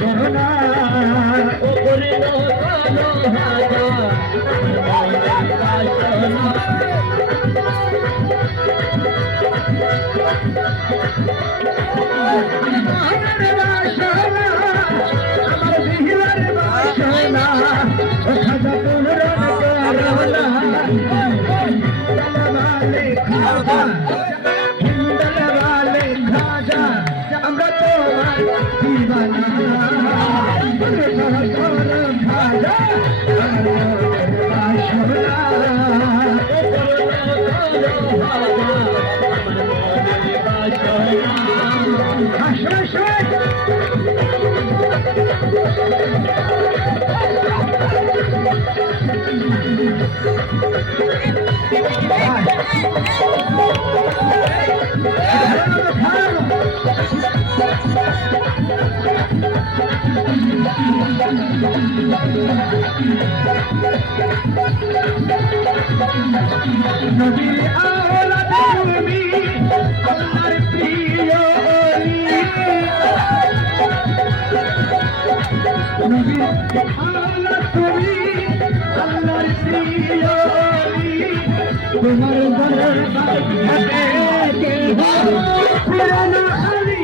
সোনা ও করিল কালো হাজা নবীর আওলাদ তুমি আল্লাহর প্রিয় ওলি নবীর আওলাদ তুমি আল্লাহর প্রিয় ওলি তোমার দরবারে কে পুরানা আলী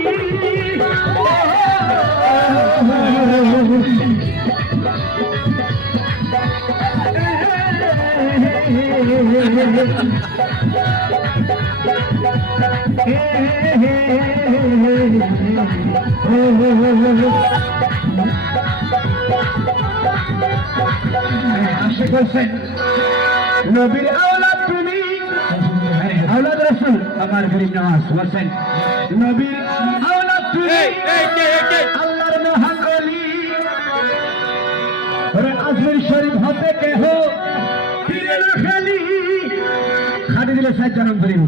আশিক হোসেন নবীর আওলাদ তুমি আওলাদ রাসূল আমার গরিব নওয়াজ হোসেন নবীর আওলাদ তুমি আল্লাহর মহান ওলি ওরে আজমির শরীফ হতে কেহ ফিরে না খালি খালি দিলে সাত জনম করিব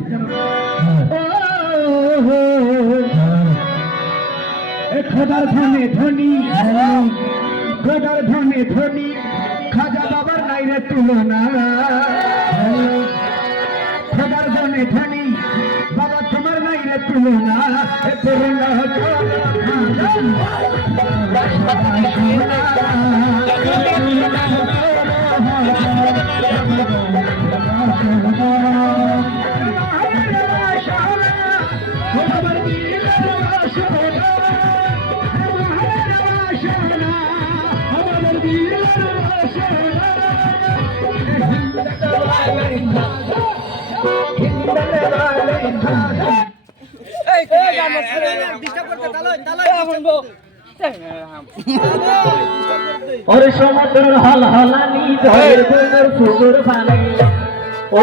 খোদার ধনে ধনী খোদার ধনে ধনী খাজা বাবার নাই রে তুলনা খোদার ধনে ধনী বাবা তোমার নাই রে তুলনা और समুদ্রের হাল হালানি জলের সুন্দর ফানি ও